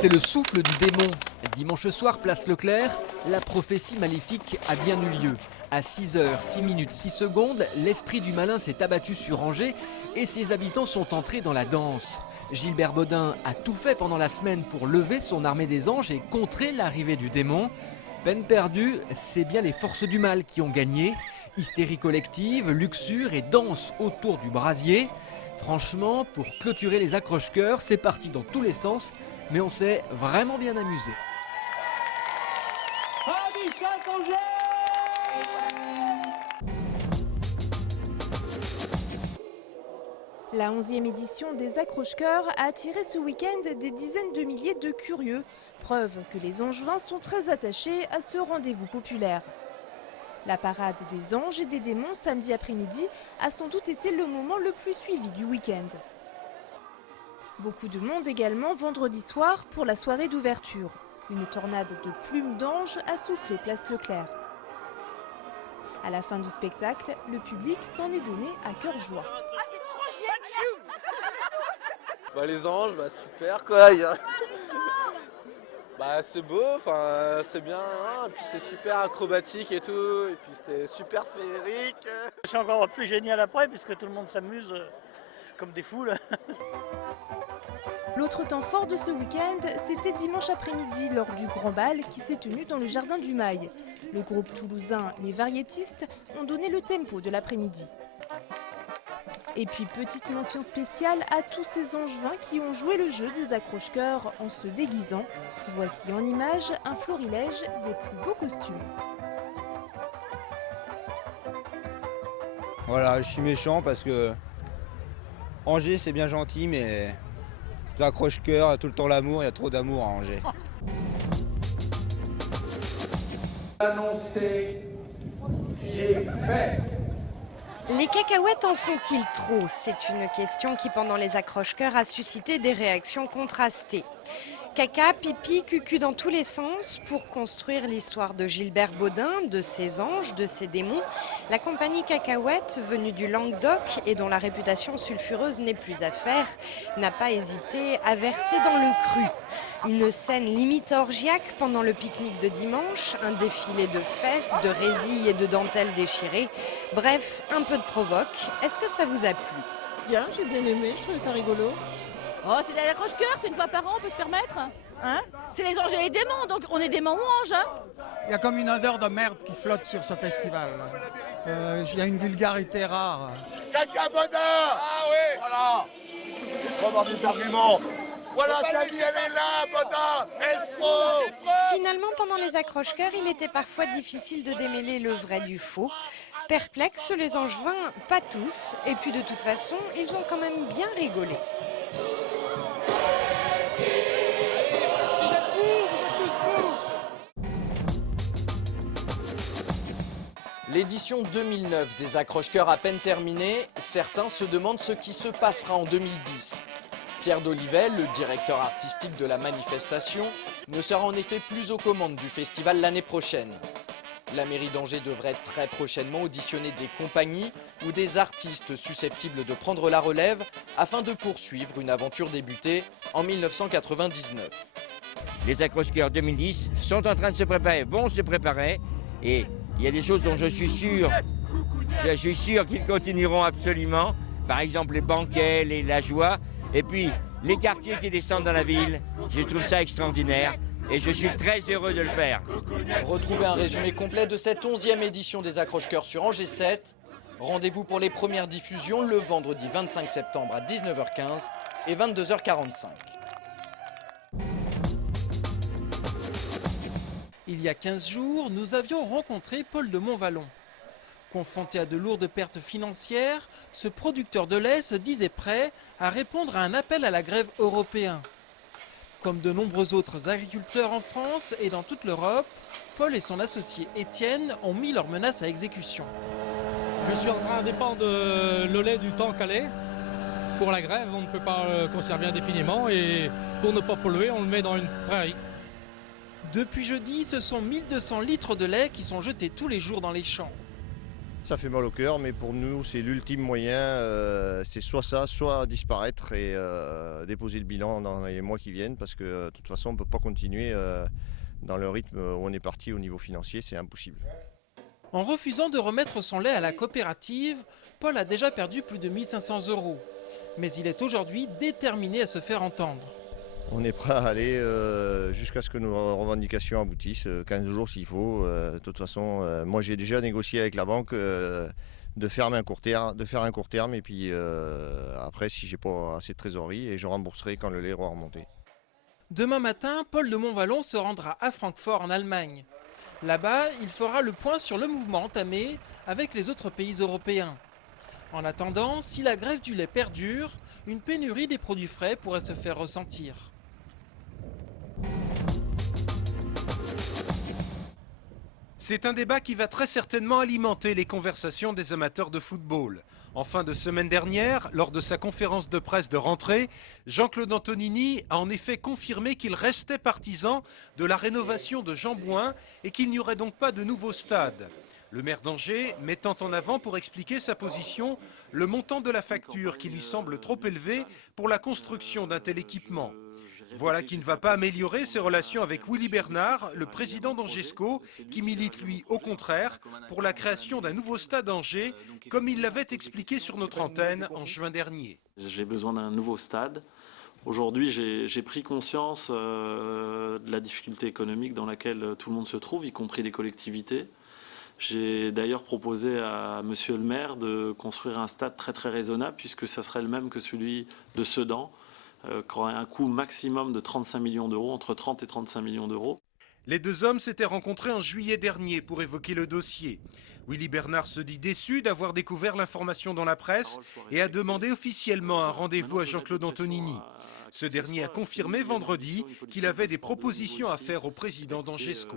C'est le souffle du démon. Dimanche soir, place Leclerc, la prophétie maléfique a bien eu lieu. À 6h, 6 minutes, 6 secondes, l'esprit du malin s'est abattu sur Angers et ses habitants sont entrés dans la danse. Gilbert Baudin a tout fait pendant la semaine pour lever son armée des anges et contrer l'arrivée du démon. Peine perdue, c'est bien les forces du mal qui ont gagné. Hystérie collective, luxure et danse autour du brasier. Franchement, pour clôturer les accroche-cœurs, c'est parti dans tous les sens, mais on s'est vraiment bien amusé. La 11e édition des accroche-cœurs a attiré ce week-end des dizaines de milliers de curieux, preuve que les Angevins sont très attachés à ce rendez-vous populaire. La parade des anges et des démons samedi après-midi a sans doute été le moment le plus suivi du week-end. Beaucoup de monde également vendredi soir pour la soirée d'ouverture. Une tornade de plumes d'anges a soufflé place Leclerc. À la fin du spectacle, le public s'en est donné à cœur joie. Ah, c'est trop génial! Les anges, super quoi. C'est beau, c'est bien, et puis c'est super acrobatique et tout, et puis c'était super féerique. C'est encore plus génial après puisque tout le monde s'amuse comme des fous là. L'autre temps fort de ce week-end, c'était dimanche après-midi lors du grand bal qui s'est tenu dans le jardin du Mail. Le groupe toulousain Les Variétistes ont donné le tempo de l'après-midi. Et puis petite mention spéciale à tous ces Angevins qui ont joué le jeu des accroche-cœurs en se déguisant. Voici en image un florilège des plus beaux costumes. Voilà, je suis méchant parce que Angers c'est bien gentil, mais accroche-cœur, tout le temps l'amour, il y a trop d'amour à Angers. Annoncé, j'ai fait. Les cacahuètes en font-ils trop? C'est une question qui, pendant les accroche-cœurs, a suscité des réactions contrastées. Caca, pipi, cucu dans tous les sens pour construire l'histoire de Gilbert Baudin, de ses anges, de ses démons. La compagnie Cacahuète, venue du Languedoc et dont la réputation sulfureuse n'est plus à faire, n'a pas hésité à verser dans le cru. Une scène limite orgiaque pendant le pique-nique de dimanche, un défilé de fesses, de résilles et de dentelles déchirées. Bref, un peu de provoque. Est-ce que ça vous a plu? Bien, j'ai bien aimé, je trouvais ça rigolo. Oh, c'est des accroche-cœurs, c'est une fois par an, on peut se permettre. Hein, c'est les anges et les démons, donc on est démons ou anges. Hein. Il y a comme une odeur de merde qui flotte sur ce festival. Il y a une vulgarité rare. Caca Baudin! Ah oui! Voilà! Pas avoir des arguments! Voilà, ta vie, elle est là, Baudin! Escroc! Finalement, pendant les accroche-cœurs, il était parfois difficile de démêler le vrai du faux. Perplexes, les Angevins, pas tous. Et puis de toute façon, ils ont quand même bien rigolé. L'édition 2009 des accroche-cœurs à peine terminée, certains se demandent ce qui se passera en 2010. Pierre Dolivet, le directeur artistique de la manifestation, ne sera en effet plus aux commandes du festival l'année prochaine. La mairie d'Angers devrait très prochainement auditionner des compagnies ou des artistes susceptibles de prendre la relève afin de poursuivre une aventure débutée en 1999. Les accroche-cœurs 2010 sont en train de se préparer, vont se préparer, et il y a des choses dont je suis sûr qu'ils continueront absolument. Par exemple les banquets, la joie, et puis les quartiers qui descendent dans la ville. Je trouve ça extraordinaire et je suis très heureux de le faire. Retrouvez un résumé complet de cette 11e édition des accroche-cœurs sur Angers 7. Rendez-vous pour les premières diffusions le vendredi 25 septembre à 19h15 et 22h45. Il y a 15 jours, nous avions rencontré Paul de Montvallon. Confronté à de lourdes pertes financières, ce producteur de lait se disait prêt à répondre à un appel à la grève européen. Comme de nombreux autres agriculteurs en France et dans toute l'Europe, Paul et son associé Étienne ont mis leurs menaces à exécution. Je suis en train de dépendre le lait du temps calé. Pour la grève, on ne peut pas le conserver indéfiniment et pour ne pas polluer, on le met dans une prairie. Depuis jeudi, ce sont 1200 litres de lait qui sont jetés tous les jours dans les champs. Ça fait mal au cœur, mais pour nous, c'est l'ultime moyen. C'est soit ça, soit disparaître et déposer le bilan dans les mois qui viennent, parce que de toute façon, on ne peut pas continuer dans le rythme où on est parti au niveau financier, c'est impossible. En refusant de remettre son lait à la coopérative, Paul a déjà perdu plus de 1 500 €. Mais il est aujourd'hui déterminé à se faire entendre. On est prêt à aller jusqu'à ce que nos revendications aboutissent, 15 jours s'il faut. De toute façon, moi j'ai déjà négocié avec la banque de faire un court terme et puis après si j'ai pas assez de trésorerie, et je rembourserai quand le lait aura remonté. Demain matin, Paul de Montvalon se rendra à Francfort en Allemagne. Là-bas, il fera le point sur le mouvement entamé avec les autres pays européens. En attendant, si la grève du lait perdure, une pénurie des produits frais pourrait se faire ressentir. C'est un débat qui va très certainement alimenter les conversations des amateurs de football. En fin de semaine dernière, lors de sa conférence de presse de rentrée, Jean-Claude Antonini a en effet confirmé qu'il restait partisan de la rénovation de Jean Bouin et qu'il n'y aurait donc pas de nouveau stade. Le maire d'Angers mettant en avant pour expliquer sa position le montant de la facture qui lui semble trop élevé pour la construction d'un tel équipement. Voilà qui ne va pas améliorer ses relations avec Willy Bernard, le président d'Angesco, qui milite lui au contraire pour la création d'un nouveau stade Angers, comme il l'avait expliqué sur notre antenne en juin dernier. J'ai besoin d'un nouveau stade. Aujourd'hui, j'ai pris conscience de la difficulté économique dans laquelle tout le monde se trouve, y compris les collectivités. J'ai d'ailleurs proposé à monsieur le maire de construire un stade très très raisonnable, puisque ça serait le même que celui de Sedan, qui aurait un coût maximum de 35 millions d'euros, entre 30 et 35 millions d'euros. Les deux hommes s'étaient rencontrés en juillet dernier pour évoquer le dossier. Willy Bernard se dit déçu d'avoir découvert l'information dans la presse et a demandé officiellement un rendez-vous à Jean-Claude Antonini. Ce dernier a confirmé vendredi qu'il avait des propositions à faire au président d'Angesco.